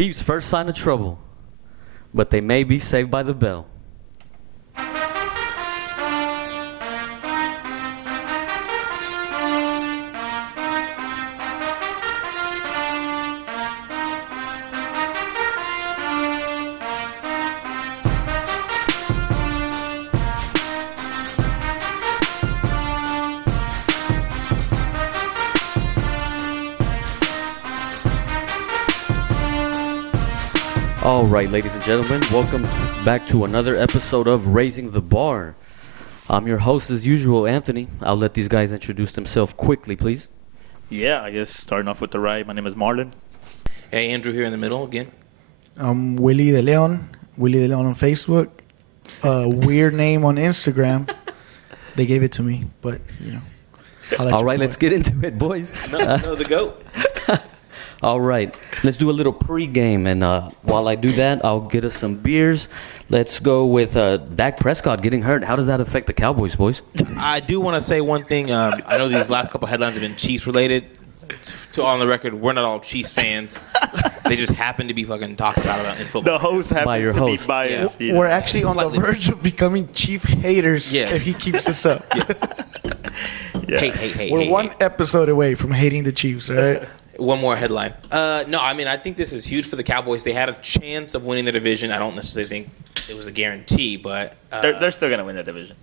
Chiefs' first sign of trouble, but they may be saved by the bell. All right, ladies and gentlemen, welcome back to another episode of Raising the Bar. I'm your host, as usual, Anthony. I'll let these guys introduce themselves quickly, please. Yeah, I guess starting off with the right, my name is Marlon. Hey, Andrew here in the middle again. I'm Willie De Leon on Facebook. Weird name on Instagram. They gave it to me, but, you know. All right, let's get into it, boys. No, the GOAT. All right, let's do a little pregame, and while I do that, I'll get us some beers. Let's go with Dak Prescott getting hurt. How does that affect the Cowboys, boys? I do want to say one thing. I know these last couple headlines have been Chiefs related. On the record, we're not all Chiefs fans. They just happen to be fucking talked about in football. The host happens to be biased. Yeah. We're actually on the Slightly. verge of becoming chief haters if he keeps this up. Yes. Yeah. Hey. We're one episode away from hating the Chiefs, right? One more headline. No, I mean, I think this is huge for the Cowboys. They had a chance of winning the division. I don't necessarily think it was a guarantee, but They're still going to win the division.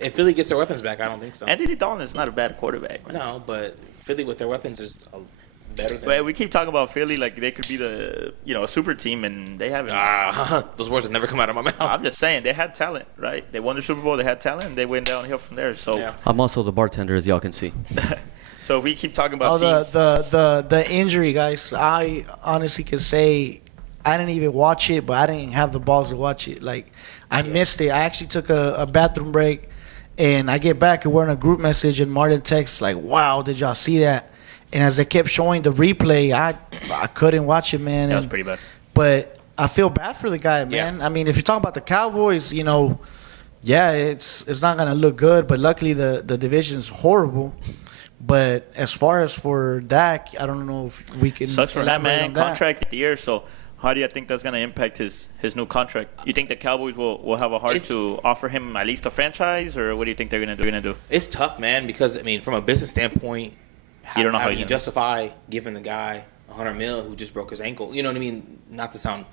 if Philly gets their weapons back, I don't think so. Andy Dalton is not a bad quarterback, man. No, but Philly with their weapons is better than. But we keep talking about Philly like they could be the a super team, and they haven't. Those words have never come out of my mouth. I'm just saying they had talent, right? They won the Super Bowl, they had talent, and they went downhill from there. So, Yeah. I'm also the bartender, as y'all can see. so if we keep talking about Oh, teams, the injury, guys. I honestly can say I didn't even watch it, but I didn't have the balls to watch it. Like, I missed it. I actually took a bathroom break, and I get back, and we're in a group message, and Martin texts, like, wow, did y'all see that? And as they kept showing the replay, I couldn't watch it, man. that was pretty bad. But I feel bad for the guy, man. Yeah. I mean, if you're talking about the Cowboys, yeah, it's not going to look good. But luckily, the division's horrible. But as far as for Dak, I don't know if we can Sucks for that, elaborate man. on that. Contract the year, so how do you think that's going to impact his new contract? You think the Cowboys will have a heart to offer him at least a franchise, or what do you think they're going to do? It's tough, man, because, I mean, from a business standpoint, You don't know how how do you you- justify giving the guy $100 million who just broke his ankle? You know what I mean? Not to sound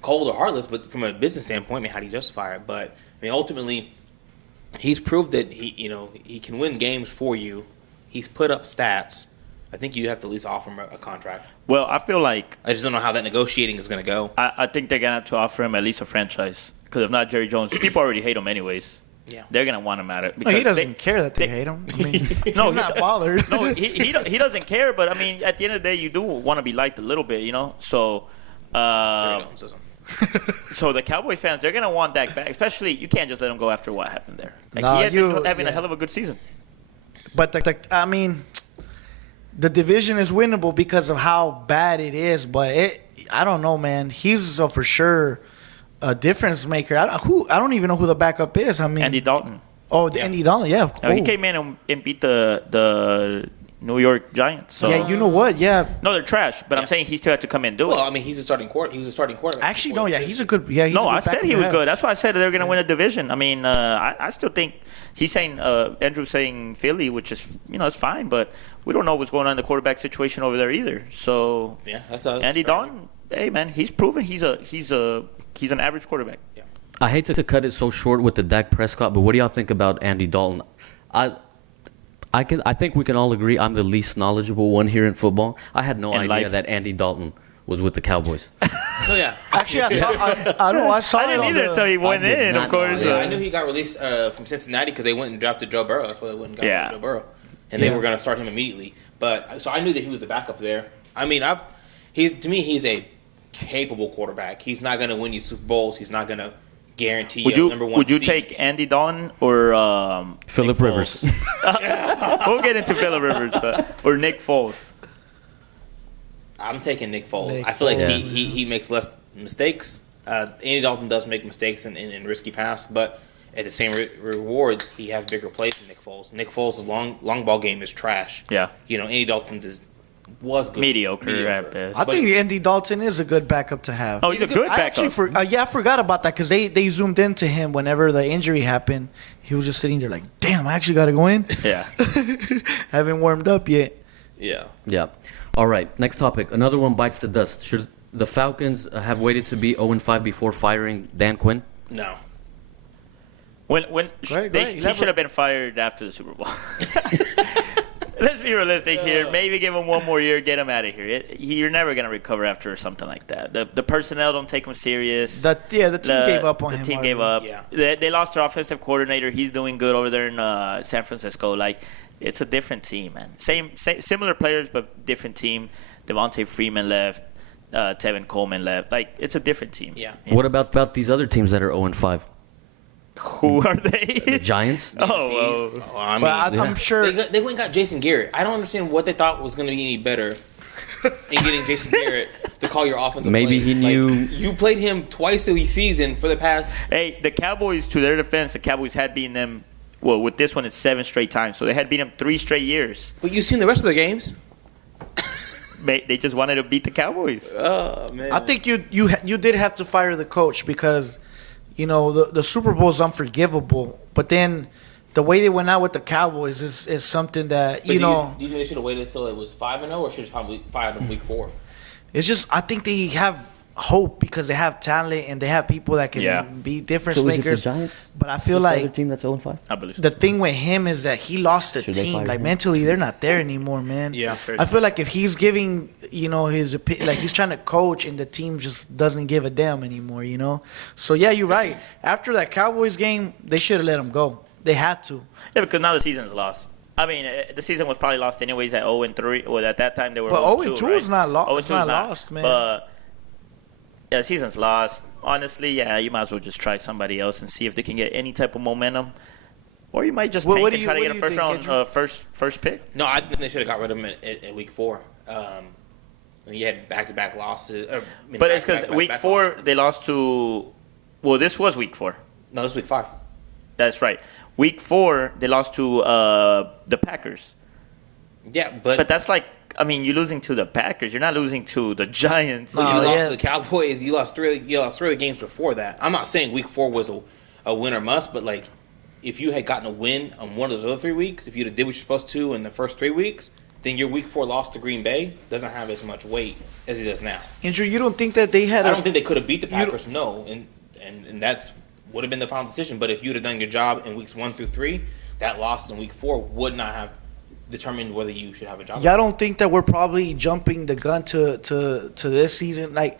cold or heartless, but from a business standpoint, I mean, how do you justify it? But, I mean, ultimately, he's proved that he can win games for you. He's put up stats. I think you have to at least offer him a contract. Well, I feel like I just don't know how that negotiating is going to go. I think they're going to have to offer him at least a franchise. Because if not, Jerry Jones, people already hate him anyways. Yeah. They're going to want him at it. No, Because he doesn't care that they hate him. I mean, No, he's not bothered. No, he doesn't care. But, I mean, at the end of the day, you do want to be liked a little bit, So, Jerry Jones doesn't. so the Cowboy fans, they're going to want that back. Especially, you can't just let him go after what happened there. Like, No, he had been you- having a yeah. hell of a good season. But, I mean, the division is winnable because of how bad it is. But I don't know, man. He's for sure a difference maker. I don't even know who the backup is. I mean, Andy Dalton. Oh, Andy Dalton, yeah. He came in and beat the New York Giants. So. Yeah, you know what? Yeah. No, they're trash. But I'm saying he still had to come in and do Well, it. I mean, he's a starting quarterback. He was a starting quarterback. Actually, no, yeah, he's a good. Yeah, he's No, a good I said backup he to was have. good. That's why I said they're going to win a division. I mean, I still think he's saying Andrew's saying Philly, which is it's fine, but we don't know what's going on in the quarterback situation over there either. So Yeah, that's Andy fair. Dalton, hey man, he's proven he's an average quarterback. Yeah. I hate to cut it so short with the Dak Prescott, but what do y'all think about Andy Dalton? I think we can all agree I'm the least knowledgeable one here in football. I had no In idea life. that Andy Dalton was with the Cowboys. So, yeah. Actually, I saw I it didn't on either the- until he went did in, not of course. know Yeah, I knew he got released from Cincinnati because they went and drafted Joe Burrow. That's why they went and got Joe Burrow, and they Yeah. were going to start him immediately. But so I knew that he was the backup there. I mean, he's a capable quarterback. He's not going to win you Super Bowls. He's not going to guarantee Would a you number one. would you seed. take Andy Dalton or Phillip Nick Rivers. Foles? We'll get into Phillip Rivers or Nick Foles. I'm taking Nick Foles. Nick I feel like Foles. he makes less mistakes. Andy Dalton does make mistakes in risky pass, but at the same reward, he has bigger plays than Nick Foles. Nick Foles' long ball game is trash. Yeah. Andy Dalton's is was good. Mediocre at best. I think Andy Dalton is a good backup to have. Oh, he's a good I actually backup. I forgot about that because they zoomed into him whenever the injury happened. He was just sitting there like, damn, I actually got to go in. Yeah. Haven't warmed up yet. Yeah. Yeah. All right. Next topic. Another one bites the dust. Should the Falcons have waited to be 0-5 before firing Dan Quinn? No. He should have been fired after the Super Bowl. Let's be realistic here. Maybe give him one more year, get him out of here. You're never going to recover after something like that. The personnel don't take him serious. The team gave up on him. The team already. gave up. Yeah. They lost their offensive coordinator. He's doing good over there in San Francisco. Like, it's a different team, man. Similar players, but different team. Devontae Freeman left. Tevin Coleman left. Like, it's a different team. Yeah. What about these other teams that are 0-5? Who are they? The Giants? I mean, I'm sure. They went and got Jason Garrett. I don't understand what they thought was going to be any better in getting Jason Garrett to call your offensive Maybe plays. he knew. You played him twice a season for the past. Hey, the Cowboys, to their defense, the Cowboys had beaten them. Well, with this one, it's 7 straight times. So they had beaten them 3 straight years. But you've seen the rest of their games. They just wanted to beat the Cowboys. Oh man. I think you did have to fire the coach because, you know, the Super Bowl is unforgivable. But then the way they went out with the Cowboys is something that, But you do know. you think they should have waited until it was 5-0, or should have fired them week 4? It's just I think they have hope because they have talent and they have people that can be difference So is it the makers. Giants? But I feel Is the other like team that's 0-5? I believe so. the thing with him is that he lost the Should they team. fire Like him? mentally, they're not there anymore, man. Yeah. I feel like if he's giving, you know, his like he's trying to coach and the team just doesn't give a damn anymore, you know. So yeah, you're right. After that Cowboys game, they should have let him go. They had to. Yeah, because now the season's lost. I mean, the season was probably lost anyways at 0-3. Well, at that time they were. But 0-2, 0-2 right? is not lost. 0-2 It's is not lost, man. But yeah, the season's lost. Honestly, yeah, you might as well just try somebody else and see if they can get any type of momentum. Or you might just tank and try to get a first round first pick. No, I think they should have got rid of him at week 4. When you had back-to-back losses. But it's because week 4 they lost to. Well, this was week 4. No, this was week 5. That's right. Week 4 they lost to the Packers. Yeah, But that's like. I mean, you're losing to the Packers. You're not losing to the Giants. But you lost to the Cowboys. You lost three of the games before that. I'm not saying week 4 was a win or must, but like if you had gotten a win on one of those other 3 weeks, if you did what you're supposed to in the first 3 weeks, then your week 4 loss to Green Bay doesn't have as much weight as it does now. Andrew, you don't think that they had? I don't think they could have beat the Packers. No, and that's would have been the final decision. But if you'd have done your job in weeks 1 through 3, that loss in week 4 would not have determined whether you should have a job. Yeah, I don't think that we're probably jumping the gun to this season. Like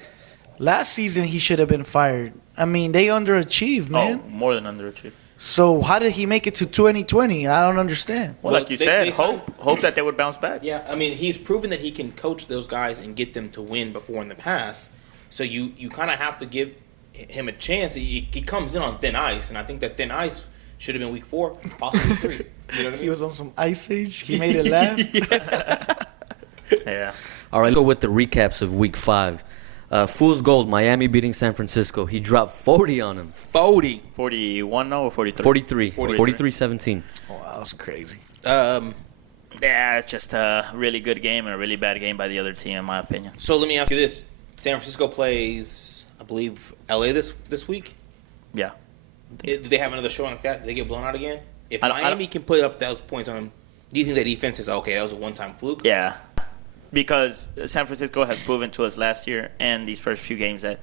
last season, he should have been fired. I mean, they underachieved, man. Oh, more than underachieved. So how did he make it to 2020? I don't understand. Well, like you said, hope that they would bounce back. Yeah, I mean, he's proven that he can coach those guys and get them to win before in the past. So you kind of have to give him a chance. He comes in on thin ice, and I think that thin ice should have been week 4, possibly 3. You know what I mean? He was on some ice age. He made it last. Yeah. All right, let's go with the recaps of week 5. Fool's Gold, Miami beating San Francisco. He dropped 40 on him. 40. 41 now or 43? 43-17. Oh, that was crazy. Yeah, it's just a really good game and a really bad game by the other team, in my opinion. So let me ask you this: San Francisco plays, I believe, LA this week. Yeah. Do they have another showing like that? Do they get blown out again? If I don't- Miami can put up those points on them, do you think that defense is okay? That was a one-time fluke. Yeah. Because San Francisco has proven to us last year and these first few games that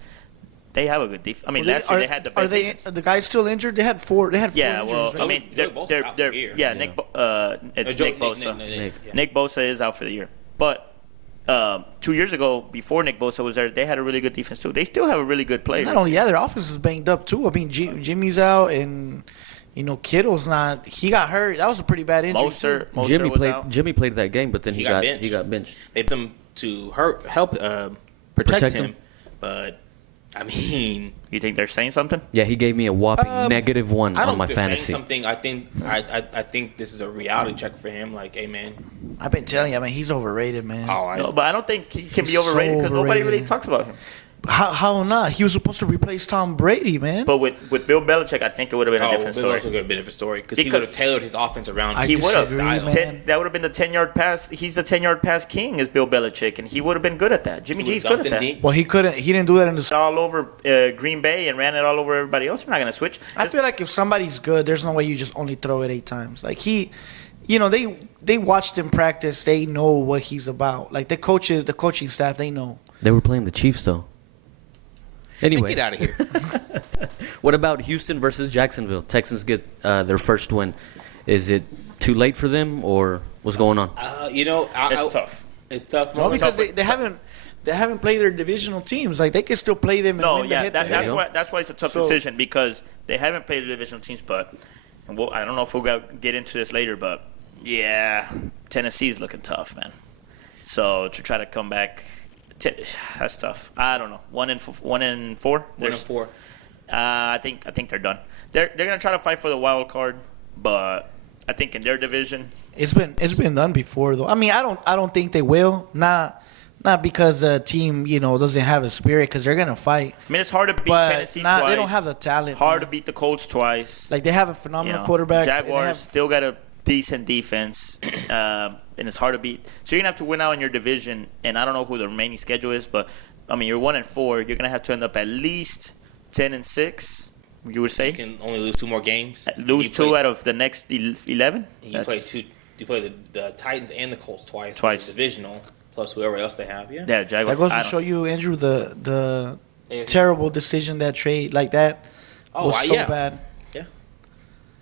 they have a good defense. I mean, last year they had the best Are they defense. the guys still injured? They had four. They had 4 Yeah, injuries, well, right? I mean, Joey Bosa's out for the year. yeah, Yeah. Nick Bosa. Nick. Nick Bosa is out for the year. But 2 years ago, before Nick Bosa was there, they had a really good defense too. They still have a really good player. Not only their offense is banged up too. I mean, Jimmy's out and Kittle's not. He got hurt. That was a pretty bad injury. Moster Jimmy was played. out. Jimmy played that game, but then He he got got benched. benched. They put them to help protect him, but I mean, You think they're saying something? Yeah, he gave me a whopping -1 I on don't my think they're fantasy. saying something. I think this is a reality check for him. Like, hey man, I've been telling you, I mean, he's overrated, man. oh, No, but I don't think he can be He's overrated so because nobody really overrated. talks about him. How not? He was supposed to replace Tom Brady, man. But with Bill Belichick, I think it would have been a different Bill story. Belichick would have been a different story because he would have tailored his offense around. I He would have. disagree, style. man. That would have been the 10-yard pass. He's the 10-yard pass king, is Bill Belichick, and he would have been good at that. Jimmy G's good at that. Well, he couldn't. He didn't do that in the. All over Green Bay and ran it all over everybody else. You're not going to switch. I feel like if somebody's good, there's no way you just only throw it 8 times. Like they watched him practice. They know what he's about. Like the coaching staff, they know. They were playing the Chiefs, though. Anyway, Get out of here. what about Houston versus Jacksonville? Texans get their first win. Is it too late for them, or what's going on? It's tough. It's tough. No, because they haven't played their divisional teams. Like they can still play them. And win the head-to-head. That's why it's a tough decision, because they haven't played the divisional teams. But I don't know if we'll get into this later, but yeah, Tennessee's looking tough, man. So to try to come back. That's tough. I don't know. 1 and 4. 1 and 4. I think they're done. They're gonna try to fight for the wild card, but I think in their division, it's been done before though. I mean, I don't think they will. Not because the team doesn't have a spirit, because they're gonna fight. I mean, it's hard to beat Tennessee twice. They don't have the talent. Hard to beat the Colts twice. Like they have a phenomenal quarterback. Jaguars still got a decent defense, and it's hard to beat. So you're gonna have to win out in your division, and I don't know who the remaining schedule is, but I mean, you're 1 and 4. You're gonna have to end up at least 10 and 6. You would say you can only lose 2 more games. Lose 2 out of the next 11. You play 2. You play the Titans and the Colts twice. Which is divisional, plus whoever else they have. Yeah. Jaguars. That goes to show you, Andrew, the terrible decision that trade like that was so bad. Yeah.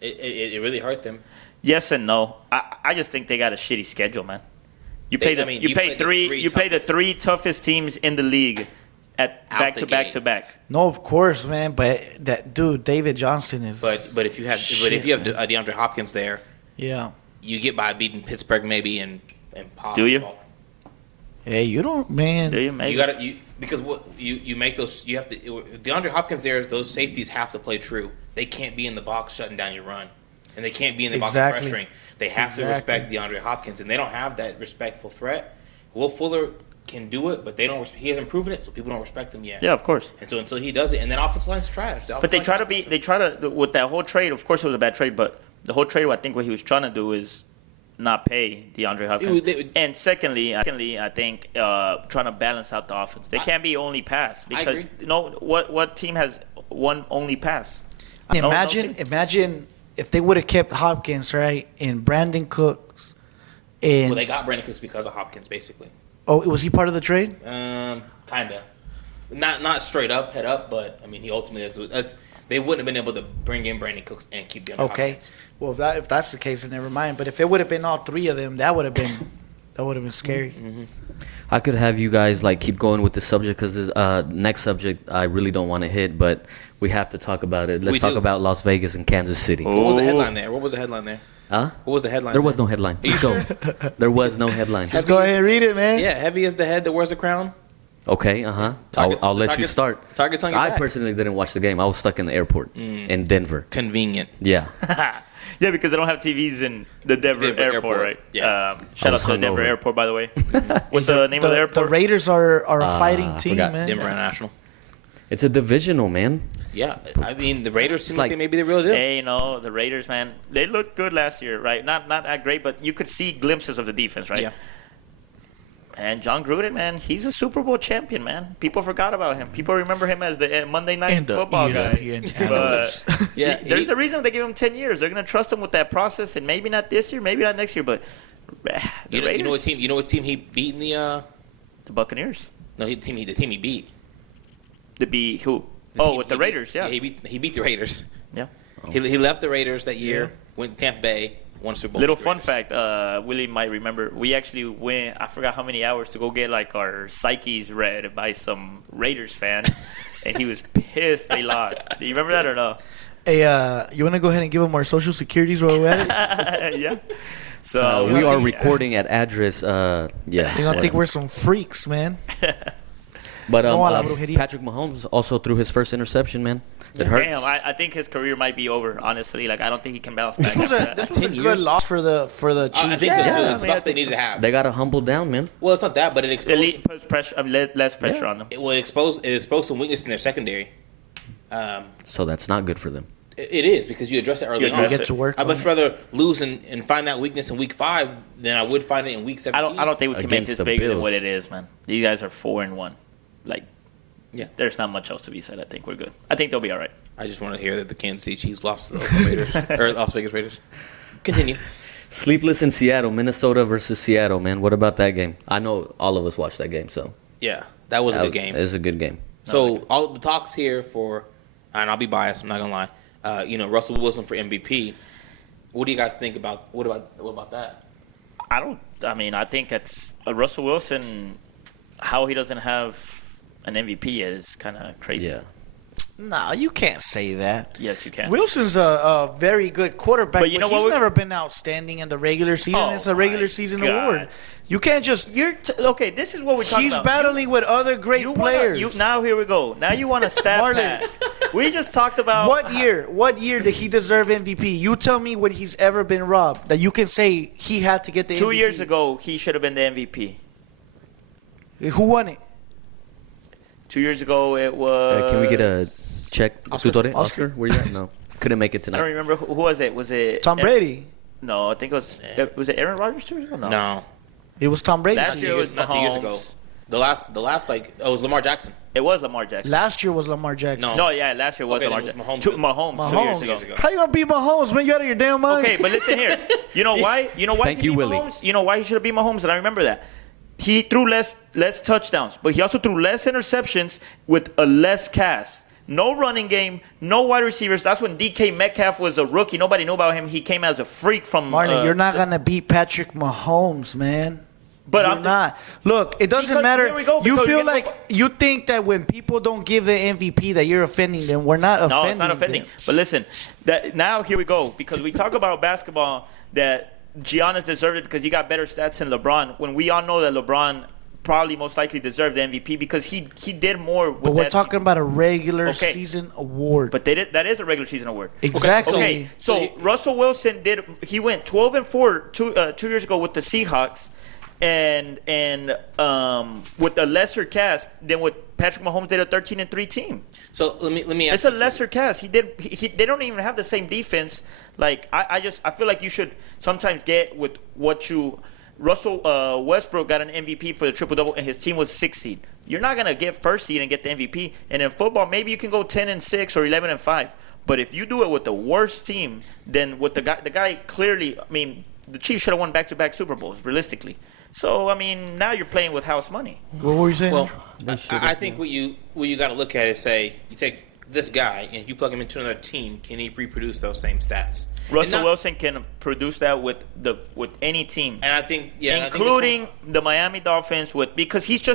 It really hurt them. Yes and no. I just think they got a shitty schedule, man. You play the 3 toughest teams in the league at back to back. No, of course, man. But that dude, David Johnson is. But if you have DeAndre Hopkins there, yeah, you get by beating Pittsburgh maybe and possibly. Do you? Hey, you don't, man. Do you? Maybe. You got to because what you make those, you have to. DeAndre Hopkins there, those safeties have to play true. They can't be in the box shutting down your run, and they can't be in the box pressuring. They have to respect DeAndre Hopkins, and they don't have that respectful threat. Will Fuller can do it, but they don't. He hasn't proven it, so people don't respect him yet. Yeah, of course. And so until he does it, and then offensive line's trash. But they try to with that whole trade. Of course, it was a bad trade, but the whole trade, I think, what he was trying to do is not pay DeAndre Hopkins. And secondly, I think trying to balance out the offense. They can't be only pass, because what team has one only pass? Imagine if they would have kept Hopkins, right, and Brandon Cooks. Well, they got Brandon Cooks because of Hopkins, basically. Oh, was he part of the trade? Kinda. Not straight up, head up, but I mean, he ultimately they wouldn't have been able to bring in Brandon Cooks and keep DeAndre Hopkins. Well, if that's the case, then never mind. But if it would have been all 3 of them, that would have been scary. Mm-hmm. I could have you guys keep going with the subject, because next subject I really don't want to hit, but we have to talk about it. Let's talk about Las Vegas and Kansas City. What was the headline there? Huh? What was the headline? There was no headline. So there was no headline. Just go ahead and read it, man. Yeah, heavy as the head that wears the crown. Okay, I'll let you start. Target's on your back. I personally didn't watch the game. I was stuck in the airport in Denver. Convenient. Yeah. Yeah, because they don't have TVs in the Denver airport, right? Yeah. Shout out to the Denver airport, by the way. What's the name of the airport? The Raiders are a fighting team, man. Denver International. It's a divisional, man. Yeah, I mean, the Raiders seem like they may be the real deal. Hey, the Raiders, man, they looked good last year, right? Not that great, but you could see glimpses of the defense, right? Yeah. And John Gruden, man, he's a Super Bowl champion, man. People forgot about him. People remember him as the Monday Night Football guy. But yeah, there's a reason they give him 10 years. They're going to trust him with that process, and maybe not this year, maybe not next year, but you know what team? You know what team he beat in the Buccaneers? No, the team he beat. Who? With the Raiders, yeah. He beat the Raiders. Yeah. He left the Raiders that year, went to Tampa Bay, won Super Bowl. Little fun fact, Willie might remember, we actually went, I forgot how many hours to go get our psyches read by some Raiders fan, and he was pissed they lost. Do you remember that or no? Hey, you want to go ahead and give them our social securities while we're at it? Yeah. So we are recording at address. Yeah. You're going to think we're some freaks, man. But No a la brujería. Patrick Mahomes also threw his first interception, man. It hurts. Damn, I think his career might be over. Honestly, like I don't think he can bounce back. This was after a that. 10 good loss for the Chiefs. I think so too. Yeah, It's I loss they needed to have. They got to humble down, man. Well, it's not that, but it At exposed least puts pressure, less pressure on them. it exposed some weakness in their secondary. So that's not good for them. It is because you address it early You on. address get it. to work. I'd on much it. rather lose and find that weakness in week 5 than I would find it in week 17. I don't think we can make Against this the bigger than Bills. what it is, man. You guys are 4-1. Like, Yeah. there's not much else to be said. I think we're good. I think they'll be all right. I just want to hear that the Kansas City Chiefs lost to the Oakland Raiders or Las Vegas Raiders. Continue. Sleepless in Seattle, Minnesota versus Seattle, man. What about that game? I know all of us watched that game, so Yeah, that was a good game. It was a good game. So all the talks here for, and I'll be biased. I'm not gonna lie. Russell Wilson for MVP. What do you guys think about what about that? I think it's Russell Wilson. How he doesn't have an MVP is kind of crazy. Yeah. No, you can't say that. Yes, you can. Wilson's a very good quarterback, But you know what he's we- never been outstanding in the regular season. Oh, It's a regular my season God. award. You can't just. Okay, this is what we're talking He's about. battling with other great players. Now here we go. Now you want to stat Marlon. pad. We just talked about What year did he deserve MVP? You tell me when he's ever been robbed that you can say he had to get the 2 MVP. years ago he should have been the MVP. Who won it? 2 years ago it was. Can we get a check? Oscar. Tutore? Oscar? Where you at? No. Couldn't make it I don't tonight. remember who was it. Was it Tom Brady. No, I think it was. Was it Aaron Rodgers 2 years ago? No, It was Tom Brady. Last year it was not 2 years ago. Mahomes. The last it was Lamar Jackson. It was Lamar Jackson. Last year was Lamar Jackson. No. No, yeah, last year was Okay, Lamar then it was Jackson. Mahomes. Mahomes 2 years Mahomes. ago. How you gonna beat Mahomes, man? You out of your damn mind? Okay, but listen here. You know why? You know why Thank he you, beat Willie. Mahomes? You know why he should have beat Mahomes? And I remember that. He threw less touchdowns, but he also threw less interceptions with a less cast. No running game, no wide receivers. That's when DK Metcalf was a rookie. Nobody knew about him. He came as a freak from. Marlon, you're not gonna beat Patrick Mahomes, man. But You're I'm not. Look, it doesn't Because- matter. here we go, You because feel you know- like you think that when people don't give the MVP that you're offending them. We're not offending. No, it's not offending. them. But listen, now here we go. Because we talk about basketball that Giannis deserved it because he got better stats than LeBron. When we all know that LeBron probably most likely deserved the MVP because he did more with But we're that talking about a regular Okay. season award. But that is a regular season award. Exactly. Okay, so Russell Wilson he went 12-4 2 years ago with the Seahawks, and with a lesser cast than what Patrick Mahomes did a 13-3 team. So let me ask It's a you lesser cast. They don't even have the same defense. Like I feel like you should sometimes get with what you. Russell Westbrook got an MVP for the triple double, and his team was 6th seed. You're not gonna get 1st seed and get the MVP. And in football, maybe you can go 10-6 or 11-5. But if you do it with the worst team, then with the guy clearly, I mean, the Chiefs should have won back-to-back Super Bowls, realistically. So I mean, now you're playing with house money. What were you saying? Well, I think what you got to look at is say you take this guy and you plug him into another team, can he reproduce those same stats? Russell Wilson can produce that with any team. And I think, including the Miami Dolphins, because he's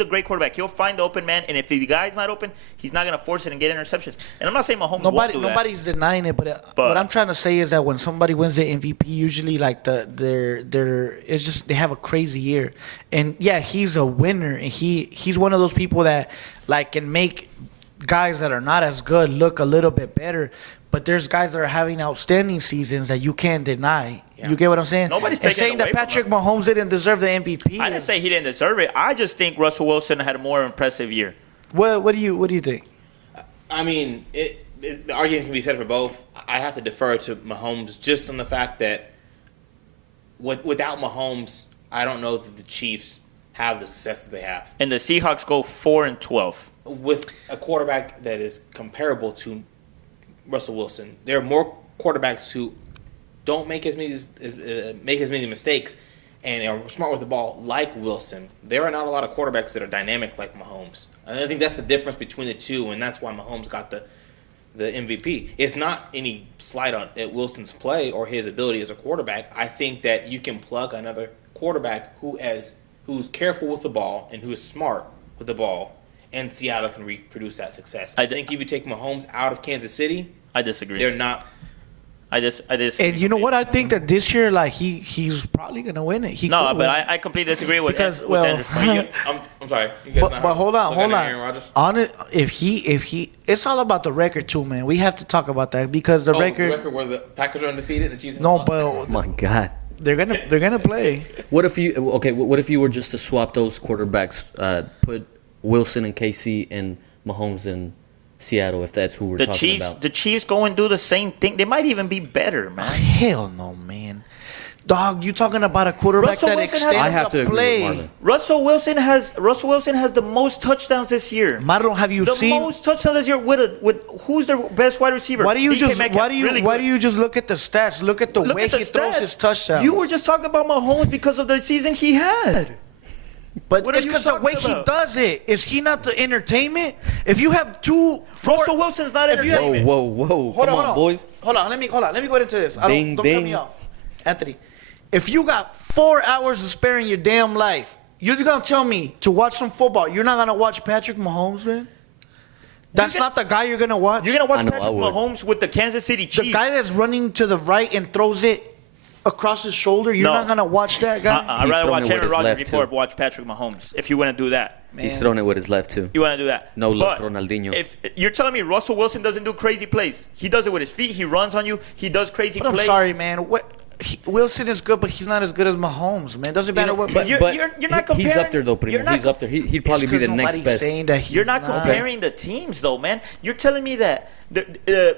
a great quarterback. He'll find the open man, and if the guy's not open, he's not gonna force it and get interceptions. And I'm not saying Mahomes won't do that. Nobody's denying it, but what I'm trying to say is that when somebody wins the MVP, usually like it's just they have a crazy year, and yeah, he's a winner, and he's one of those people that like can make guys that are not as good look a little bit better. But there's guys that are having outstanding seasons that you can't deny. Yeah. You get what I'm saying? Nobody's and taking saying it that away from Patrick him. Mahomes didn't deserve the MVP. I didn't say he didn't deserve it. I just think Russell Wilson had a more impressive year. What do you think? I mean, the argument can be said for both. I have to defer to Mahomes just on the fact that without Mahomes, I don't know that the Chiefs have the success that they have. And the Seahawks go 4-12. With a quarterback that is comparable to Russell Wilson, there are more quarterbacks who don't make as many mistakes and are smart with the ball like Wilson. There are not a lot of quarterbacks that are dynamic like Mahomes. And I think that's the difference between the two, and that's why Mahomes got the MVP. It's not any slight at Wilson's play or his ability as a quarterback. I think that you can plug another quarterback who's careful with the ball and who is smart with the ball, and Seattle can reproduce that success. I think if you take Mahomes out of Kansas City, I disagree. they're not. I just. And you know what? I think that this year, like he's probably gonna win it. He No, could but win. I completely disagree with Because, with well, Andrew's point. I'm sorry. You guys not but hold looking on. at Aaron Rodgers? On it, if he, it's all about the record too, man. We have to talk about that because the The record. record where the Packers are undefeated and the Chiefs. No, are but Oh my God. they're gonna play. What if you What if you were just to swap those quarterbacks, put Wilson and KC and Mahomes in Seattle, if that's who we're The talking Chiefs, about? the Chiefs go and do the same thing. They might even be better, man. Hell no, man. Dog, you talking about a quarterback Russell that Wilson has- extends I have to the agree play. with Marlon. Russell Wilson has the most touchdowns this year. Marlon, have you The seen? most touchdowns this year with who's their best wide receiver? Why do you DK just Metcalf, why do you really why good. do you just look at the stats? Look at the Look way at the he throws stats. his touchdowns. You were just talking about Mahomes because of the season he had. but what are it's you because the talking way he about? does it. Is he not the entertainment? If you have Russell Wilson's not If you have- entertainment. Whoa. Come on, boys. Hold on. Let me go into this. Ding, Don't cut ding. me off, Anthony. If you got 4 hours to spare in your damn life, you're gonna tell me to watch some football. You're not gonna watch Patrick Mahomes, man. That's You're not the guy you're gonna watch. You're gonna watch I know, Patrick I would. Mahomes with the Kansas City the Chiefs. guy that's running to the right and throws it across his shoulder. You're No. not gonna watch that guy. I'd He's rather throwing watch it with Aaron his Rodgers left, before too. watch Patrick Mahomes. If you want to do that, He's throwing it with his left too. you want to do that. No look, But Ronaldinho. If you're telling me Russell Wilson doesn't do crazy plays, he does it with his feet. He runs on you. He does crazy But I'm plays. sorry, man. Wilson is good, but he's not as good as Mahomes, man. Doesn't matter what. but you're not He's comparing- up there though, Primo. you're not He's up there. He'd probably be It's 'cause the next nobody's best. saying that he's You're not comparing the teams, though, man. You're telling me that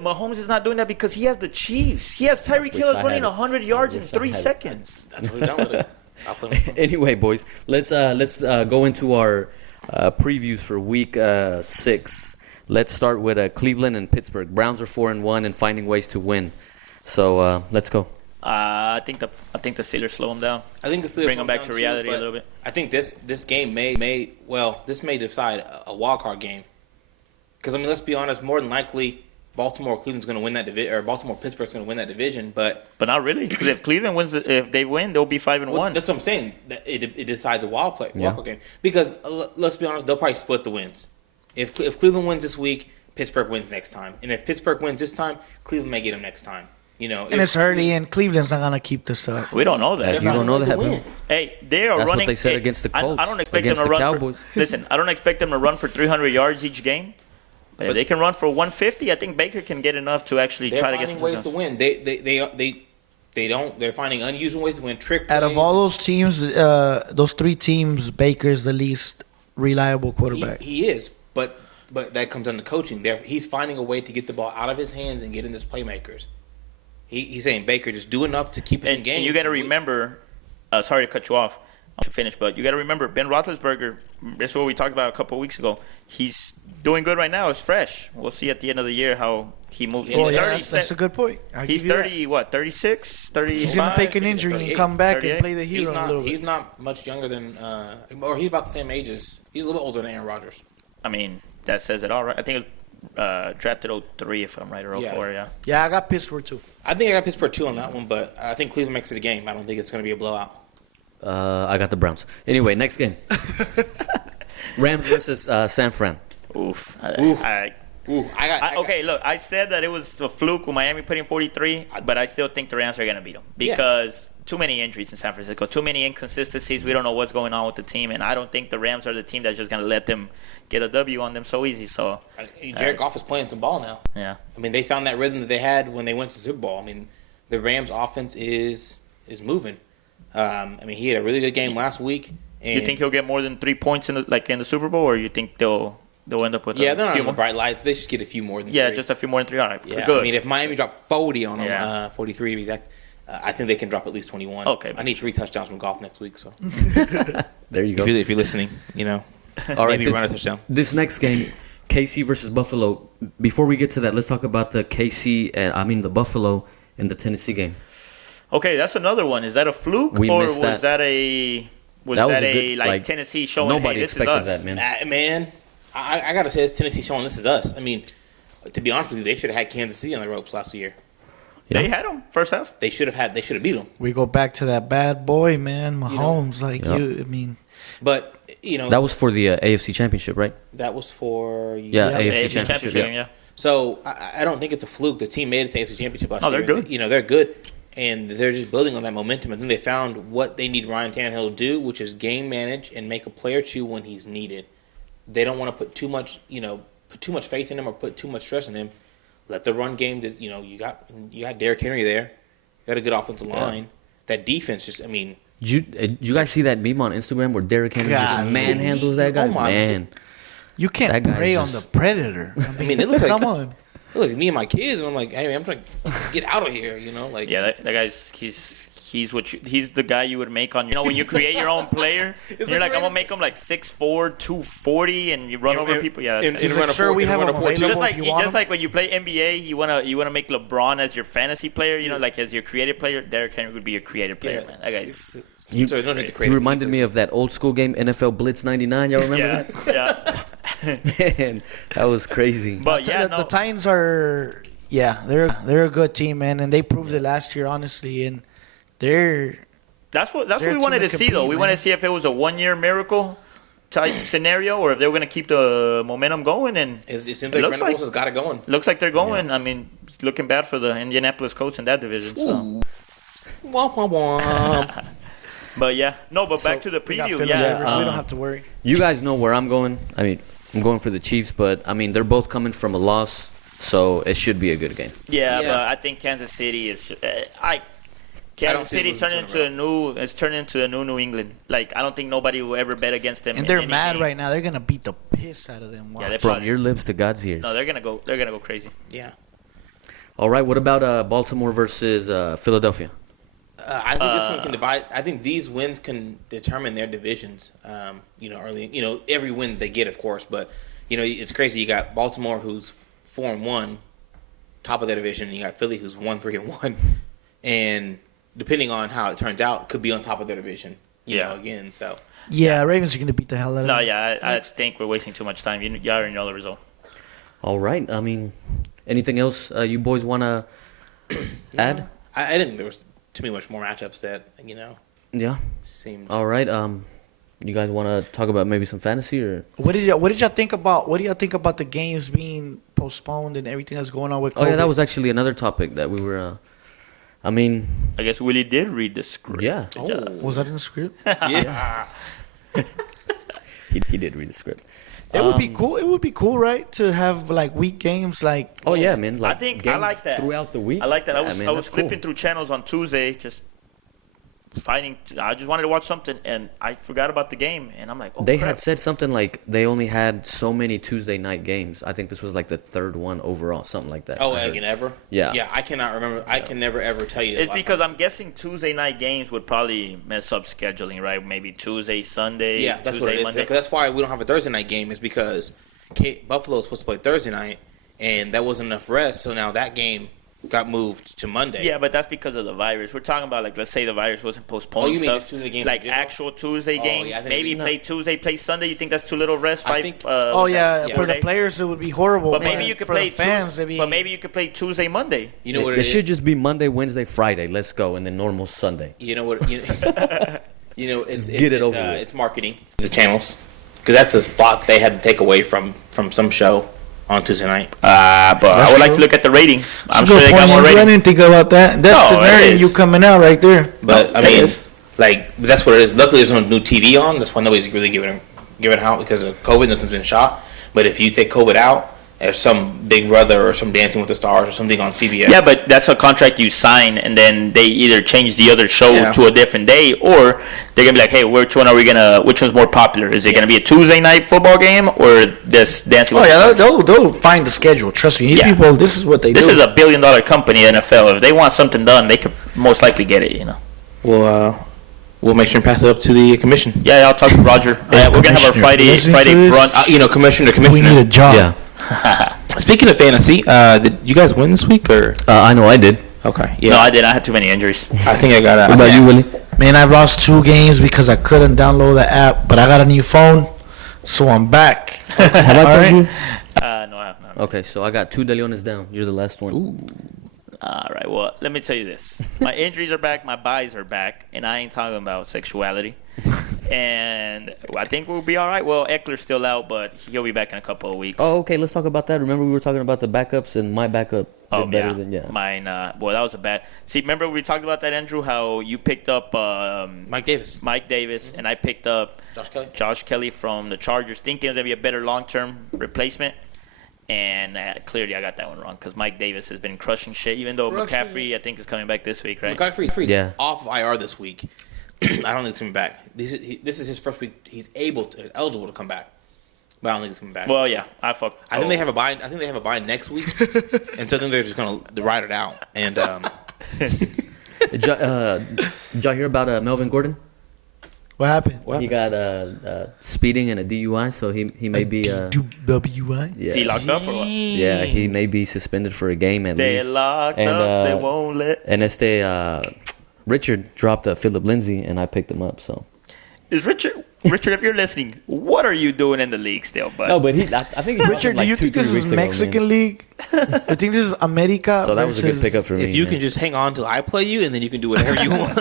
Mahomes is not doing that because he has the Chiefs. He has Tyreek wish Hill I running had it. 100 I yards in wish I 3 had it. seconds. That's what we're done with it. I'll put him. Anyway, boys, let's go into our previews for Week 6. Let's start with Cleveland and Pittsburgh. Browns are 4-1 and finding ways to win. So let's go. I think the Steelers slow him down. I think the Steelers Bring them slow back down to too, reality a but little bit. I think this game may decide a wild card game. Because I mean, let's be honest. More than likely, Baltimore or Cleveland's going to win that division, or Baltimore Pittsburgh's going to win that division. But Not really, because if Cleveland wins, if they win, they'll be 5-1. that's what I'm saying. That it decides a wild card game. Because let's be honest, they'll probably split the wins. If Cleveland wins this week, Pittsburgh wins next time, and if Pittsburgh wins this time, Cleveland may get them next time. You know, And it's early, and Cleveland's not gonna keep this up. We don't know that. You don't know that, bro. Hey, they are That's what running. they said hey, against the I Colts, don't expect against them to the run. Cowboys. Listen, I don't expect them to run for 300 yards each game. But if they can run for 150, I think Baker can get enough to actually They're try to get finding some ways to touchdowns. win. They don't. They're finding unusual ways to win. Trick plays. Out of all those teams, those 3 teams, Baker's the least reliable quarterback. He is, but that comes under coaching. He's finding a way to get the ball out of his hands and get in his playmakers. He's saying, Baker, just do enough to keep us in game. And you got to remember, sorry to cut you off, I'll finish, but you got to remember, Ben Roethlisberger, this is what we talked about a couple of weeks ago. He's doing good right now. It's fresh. We'll see at the end of the year how he moves. Oh, He's yeah, 30, that's a good point. I'll He's give you that. 30, what, 36, 35? He's gonna fake an injury and come back 38. and play the hero a little bit. He's not much younger than, or he's about the same age as. He's a little bit older than Aaron Rodgers. I mean, that says it all, right? I think it was drafted 03, if I'm right, or 04, yeah. Yeah, I got Pittsburgh too. I think I got Pittsburgh 2 on that one, but I think Cleveland makes it a game. I don't think it's going to be a blowout. I got the Browns. Anyway, next game. Rams versus San Fran. Oof. Okay, look, I said that it was a fluke with Miami putting 43, but I still think the Rams are going to beat them because too many injuries in San Francisco, too many inconsistencies. We don't know what's going on with the team, and I don't think the Rams are the team that's just going to let them get a W on them so easy. So, Jared Goff is playing some ball now. yeah. I mean, they found that rhythm that they had when they went to the Super Bowl. I mean, the Rams' offense is moving. I mean, he had a really good game last week. And You think he'll get more than 3 points in the Super Bowl, or you think they'll end up with they're a not few on the more? bright lights. They should get a few more than Yeah, 3. just a few more than 3. All right, Yeah, good. I mean, if Miami dropped 40 on them, Yeah. 43 to be exact, I think they can drop at least 21. Okay. I need 3 touchdowns from Goff next week. So There you go. if you're listening, you know, All right, maybe run a touchdown. this next game, KC versus Buffalo. Before we get to that, let's talk about the the Buffalo and the Tennessee game. Okay, that's another one. Is that a fluke, We or missed was that. that a good, like Tennessee showing? Nobody hey, this expected is us. that, man. Man, I got to say, it's Tennessee showing this is us. I mean, to be honest with you, they should have had Kansas City on the ropes last year. They had them first half. They should have beat them. We go back to that bad boy, man, Mahomes. But, you know, That was for the AFC Championship, right? that was for Yeah, AFC AFC Championship. game, Yeah. So I don't think it's a fluke. The team made it to the AFC Championship last year. they're good. You know, they're good, and they're just building on that momentum. I think they found what they need Ryan Tannehill to do, which is game manage and make a play or two when he's needed. They don't want to put too much faith in him or put too much stress on him. Let the run game. You got Derrick Henry there. You got a good offensive line. That defense just, I mean. Did you guys see that meme on Instagram where Derrick Henry just manhandles that guy? Oh my man. You can't prey on the predator. I mean, it looks like come on. Look like me and my kids, and I'm like, hey man, I'm trying to get out of here, like. Yeah, that guy's he's the guy you would make on when you create your own player. You're like I'm gonna make him like 6'4", 240, and you run over people. Yeah, that's He's like, sure, we have him available just like when you play NBA, you wanna make LeBron as your fantasy player. Like as your creative player. Derrick Henry would be your creative player, man. That guy's. He reminded me of that old school game, NFL Blitz '99. Y'all remember that? Yeah. Man, that was crazy. But the Titans are, they're a good team, man, and they proved it last year, honestly, and that's what we wanted to see, though. We wanted to see if it was a 1-year miracle type scenario, or if they were going to keep the momentum going. And it seems like Venables has got it going. Looks like they're going. Yeah. I mean, it's looking bad for the Indianapolis Colts in that division. So. Womp, womp, womp. But back to the preview. We don't have to worry. You guys know where I'm going. I mean, I'm going for the Chiefs, but I mean they're both coming from a loss, so it should be a good game. Yeah. But I think Kansas City is. Kansas City's turning into a new New England. Like I don't think nobody will ever bet against them. And they're mad right now. They're gonna beat the piss out of them. Wow. Yeah, from your lips to God's ears. No, they're gonna go crazy. Yeah. All right. What about Baltimore versus Philadelphia? I think this one can divide. I think these wins can determine their divisions. Early. Every win they get, of course, but it's crazy. You got Baltimore, who's 4-1, top of their division. You got Philly, who's 1-3-1, and depending on how it turns out, could be on top of their division. Again. So. Yeah, Ravens are going to beat the hell out of them. No, yeah, I think we're wasting too much time. You already know the result. All right. I mean, anything else you boys want to add? I didn't. There was too much more matchups that Yeah. seemed. All right. You guys want to talk about maybe some fantasy or? What did y'all think about? What do y'all think about the games being postponed and everything that's going on with COVID? Oh yeah, that was actually another topic that we were. I guess Willie did read the script. Yeah. Was that in the script? Yeah. he did read the script. It would be cool. It would be cool, right, to have like week games, like. Oh yeah, man! Like, I like that throughout the week. I like that. I was flipping cool. through channels on Tuesday, just fighting. I just wanted to watch something, and I forgot about the game, and I'm like, oh, they crap. had said something like they only had so many Tuesday night games. I think this was like the third one overall, something like that. Oh, again, ever? Yeah. Yeah, I cannot remember. I can never ever tell you. It's because I'm guessing Tuesday night games would probably mess up scheduling, right? Maybe Tuesday, Sunday. Yeah, that's Tuesday, what it is. Monday. That's why we don't have a Thursday night game. Is because Buffalo was supposed to play Thursday night, and that wasn't enough rest. So now that game got moved to Monday. Yeah, but that's because of the virus. We're talking about, like, let's say the virus wasn't postponed. Oh, you mean stuff. just Tuesday games? Like actual Tuesday games? Yeah, maybe play Tuesday, play Sunday. You think that's too little rest? I think. For the players, it would be horrible. But maybe you could play fans. But maybe you could play Tuesday, Monday. You know what it should just be Monday, Wednesday, Friday. Let's go, and then normal Sunday. You know what? It's marketing the channels because that's a spot they had to take away from some show on Tuesday night. But I would like to look at the ratings. I'm sure they got more ratings. I ratings. didn't think about that. That's the nerd in you coming out right there. But I mean, like that's what it is. Luckily, there's no new TV on. That's why nobody's really giving it out because of COVID. Nothing's been shot. But if you take COVID out, there's some Big Brother or some Dancing with the Stars or something on CBS. Yeah, but that's a contract you sign, and then they either change the other show to a different day, or they're gonna be like, "Hey, which one's more popular? Is it gonna be a Tuesday night football game or this Dancing?" Oh yeah, they'll find the schedule. Trust me, these people. This is what they do. This is a $1 billion company, NFL. If they want something done, they could most likely get it. We'll make sure and pass it up to the commission. Yeah, I'll talk to Roger. We're gonna have our Friday brunch. Commissioner. We need a job. Yeah. Speaking of fantasy, did you guys win this week or? I know I did. Okay. Yeah. No, I did. I had too many injuries. I think I got. What about you, Willie? Man, I've lost 2 games because I couldn't download the app, but I got a new phone, so I'm back. Have I you? No, I have not. Okay, so I got 2 De Leones down. You're the last one. Ooh. All right. Well, let me tell you this: my injuries are back, my buys are back, and I ain't talking about sexuality. And I think we'll be all right. Well, Eckler's still out, but he'll be back in a couple of weeks. Oh, okay. Let's talk about that. Remember we were talking about the backups, and my backup did better than mine. Boy, that was a bad. See, remember we talked about that, Andrew? How you picked up Mike Davis, and I picked up Josh Kelly from the Chargers, thinking it was gonna be a better long-term replacement. And clearly, I got that one wrong because Mike Davis has been crushing shit. Even though McCaffrey, I think, is coming back this week, right? McCaffrey's off of IR this week. I don't think he's coming back. This is his first week. He's eligible to come back, but I don't think he's coming back. Well, yeah, I think they have a bye. I think they have a bye next week, and so I think they're just gonna ride it out. And did y'all hear about Melvin Gordon? What happened? He got speeding and a DUI, so he may be WI. Yeah. Is he locked up or what? Yeah, he may be suspended for a game at They're least. locked up. They won't let. And Richard dropped Philip Lindsay, and I picked him up. So is Richard, if you're listening, what are you doing in the league still, bud? no, but I think he Richard, do you think this is Mexican league? I think this is America. So that was a good pickup for me. if you can just hang on till I play you, and then you can do whatever you want.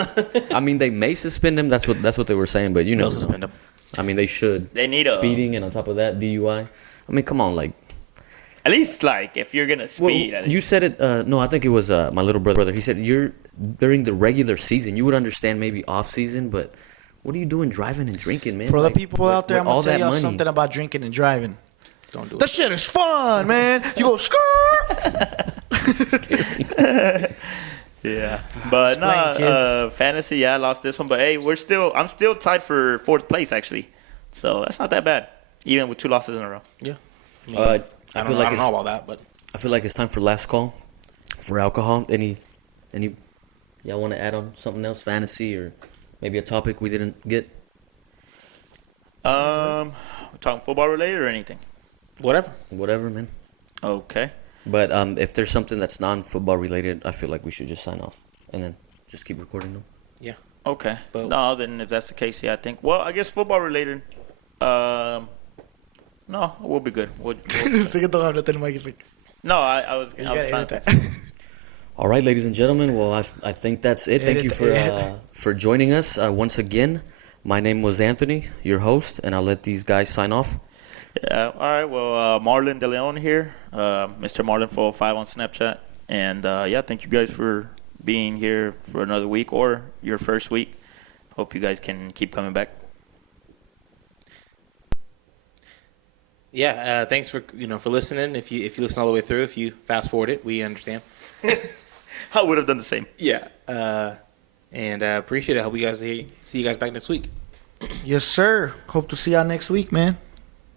I mean, they may suspend him. That's what they were saying, but They'll suspend him. I mean, they should. They need speeding, and on top of that, DUI. I mean, come on, like. At least, like, if you're gonna speed. Well, you said it. No, I think it was my little brother. He said during the regular season, you would understand maybe off season, but what are you doing driving and drinking, man? For the people out there, I'm all gonna tell that y'all money. something about drinking and driving. Don't do it. That shit is fun, man. You go skirt. Yeah, but fantasy. Yeah, I lost this one, but hey, I'm still tied for fourth place actually, so that's not that bad, even with 2 losses in a row. Yeah. I don't know about that, but I feel like it's time for last call for alcohol. Any y'all want to add on something else, fantasy or maybe a topic we didn't get? We're talking football related or anything? Whatever, man. Okay. But if there's something that's non-football related, I feel like we should just sign off and then just keep recording them. yeah. Okay. But- No, then if that's the case, yeah, I think. Well, I guess football related. No, we'll be good. No, I was trying to. All right, ladies and gentlemen. Well, I think that's it. Thank you for joining us once again. My name was Anthony, your host, and I'll let these guys sign off. Yeah. All right. Well, Marlon De Leon here, Mr. Marlon 405 on Snapchat, and yeah, thank you guys for being here for another week or your first week. Hope you guys can keep coming back. Yeah, thanks for listening. If you listen all the way through, if you fast forward it, we understand. I would have done the same. Yeah, and appreciate it. Hope you guys see you guys back next week. Yes, sir. Hope to see y'all next week, man.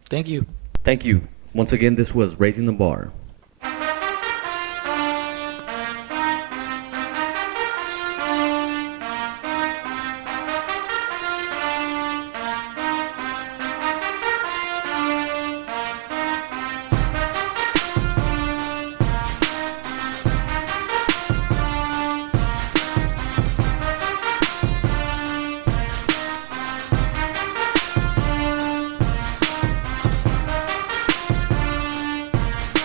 Thank you. Thank you. Once again, this was Raising the Bar.